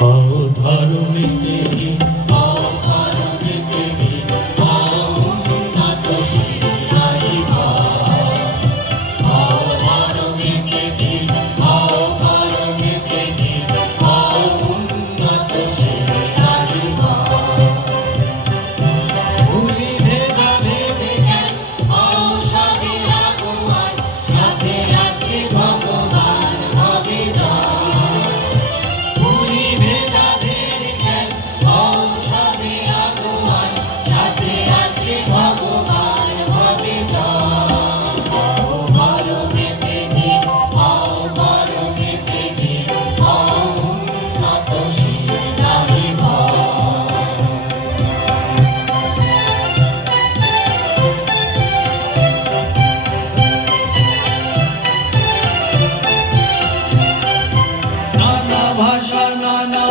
হও ধর্মেতে হীন, হও ধর্মেতে হীন, হও উন্নত শিরাই ভয়। হও ধর্মেতে হীন, হও ধর্মেতে হীন, হও উন্নত শিরাই ভয়। ভুলি ভেদাভেদে জ্ঞান, হও সবে আগুয়ান, সাথে আছে ভগবান হবে জয়। ভুলি ভেদাভেদ জ্ঞান, হও সবে আগুয়ান, সাথে আছে ভগবান হবে জয়। হও ধর্মেতে হীন, হও ধর্মেতে হীন, হও উন্নত শিরাই ভয়। নানা ভাষা নানা